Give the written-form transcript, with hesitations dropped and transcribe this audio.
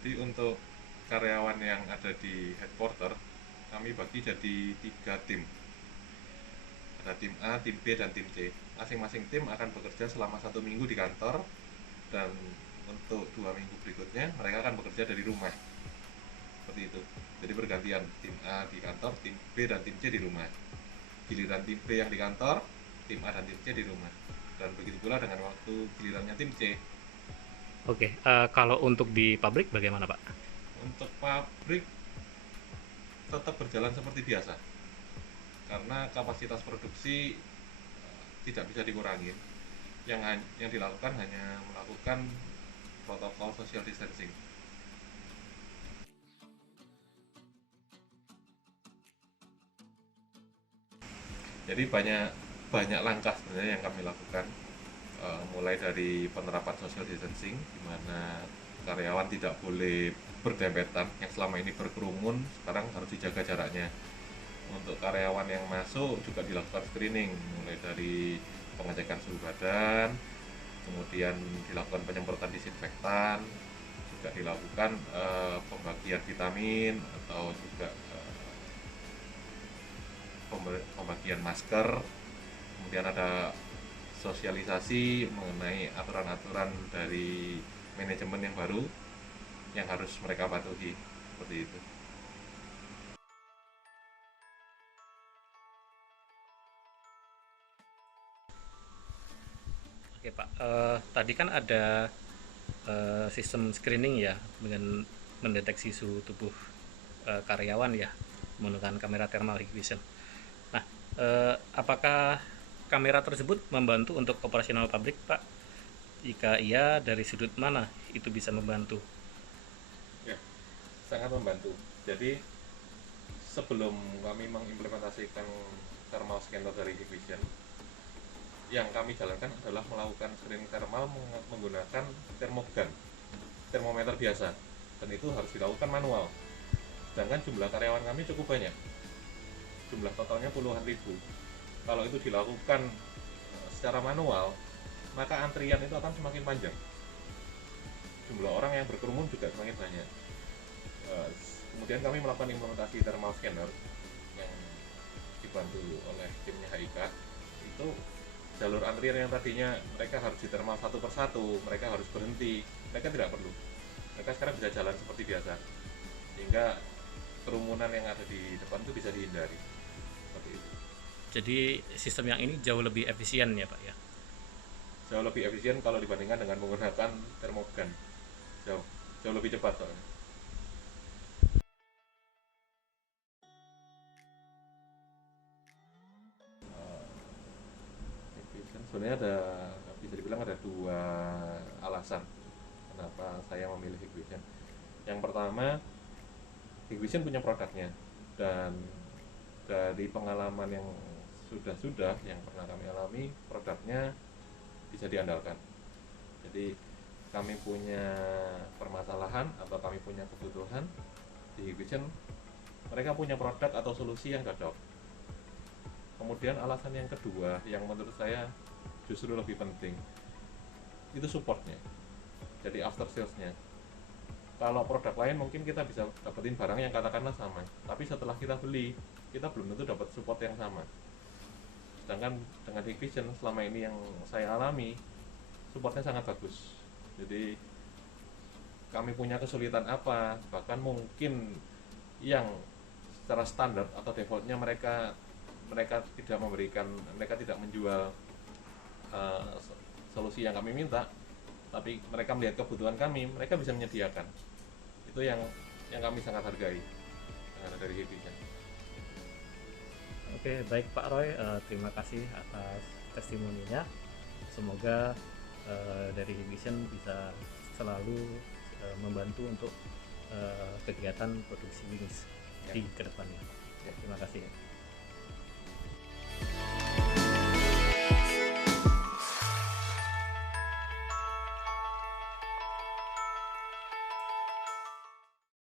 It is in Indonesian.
Jadi untuk karyawan yang ada di headquarter, kami bagi jadi 3 tim. Ada tim A, tim B, dan tim C. Masing-masing tim akan bekerja selama 1 minggu di kantor, dan untuk 2 minggu berikutnya mereka akan bekerja dari rumah. Seperti itu. Jadi bergantian, tim A di kantor, tim B dan tim C di rumah. Giliran tim B yang di kantor, tim A dan tim C di rumah. Dan begitu pula dengan waktu gilirannya tim C. Oke, kalau untuk di pabrik bagaimana, Pak? Untuk pabrik tetap berjalan seperti biasa, karena kapasitas produksi tidak bisa dikurangi. Yang dilakukan hanya melakukan protokol social distancing. Jadi banyak langkah sebenarnya yang kami lakukan, mulai dari penerapan social distancing, di mana karyawan tidak boleh berdempetan, yang selama ini berkerumun sekarang harus dijaga jaraknya. Untuk karyawan yang masuk juga dilakukan screening, mulai dari pengecekan suhu badan, kemudian dilakukan penyemprotan disinfektan, juga dilakukan pembagian vitamin, atau juga pembagian masker. Kemudian ada sosialisasi mengenai aturan-aturan dari manajemen yang baru yang harus mereka patuhi, seperti itu. Oke, Pak. Tadi kan ada sistem screening ya dengan mendeteksi suhu tubuh karyawan ya menggunakan kamera thermal vision. Nah, apakah kamera tersebut membantu untuk operasional pabrik, Pak? Jika iya, dari sudut mana itu bisa membantu? Ya, sangat membantu. Jadi sebelum kami mengimplementasikan thermal scanner dari Hikvision, yang kami jalankan adalah melakukan screening thermal menggunakan termogan, termometer biasa, dan itu harus dilakukan manual. Sedangkan jumlah karyawan kami cukup banyak, jumlah totalnya puluhan ribu. Kalau itu dilakukan secara manual, maka antrian itu akan semakin panjang, jumlah orang yang berkerumun juga semakin banyak. Kemudian kami melakukan implementasi thermal scanner yang dibantu oleh timnya HIK. Itu jalur antrian yang tadinya mereka harus di thermal satu persatu, mereka harus berhenti, mereka tidak perlu. Mereka sekarang bisa jalan seperti biasa, sehingga kerumunan yang ada di depan itu bisa dihindari. Seperti itu. Jadi sistem yang ini jauh lebih efisien ya, Pak ya. Jauh lebih efisien kalau dibandingkan dengan menggunakan termogan. Jauh, jauh lebih cepat soalnya. Sebenarnya bisa dibilang ada 2 alasan kenapa saya memilih Hikvision. Yang pertama, Hikvision punya produknya, dan dari pengalaman yang sudah yang pernah kami alami, produknya bisa diandalkan. Jadi kami punya permasalahan atau kami punya kebutuhan di Hikvision, mereka punya produk atau solusi yang cocok. Kemudian alasan yang kedua yang menurut saya justru lebih penting, itu supportnya. Jadi after salesnya. Kalau produk lain mungkin kita bisa dapetin barang yang katakanlah sama, tapi setelah kita beli, kita belum tentu dapat support yang sama. Sedangkan dengan Hikvision selama ini yang saya alami, supportnya sangat bagus. Jadi kami punya kesulitan apa, bahkan mungkin yang secara standar atau defaultnya mereka mereka tidak memberikan, mereka tidak menjual uh, solusi yang kami minta, tapi mereka melihat kebutuhan kami, mereka bisa menyediakan. Itu yang kami sangat hargai dari Hikvision. Oke, baik Pak Roy, terima kasih atas testimoninya. Semoga dari Vision bisa selalu membantu untuk kegiatan produksi Wings Ya, di kedepannya. ya. Terima kasih.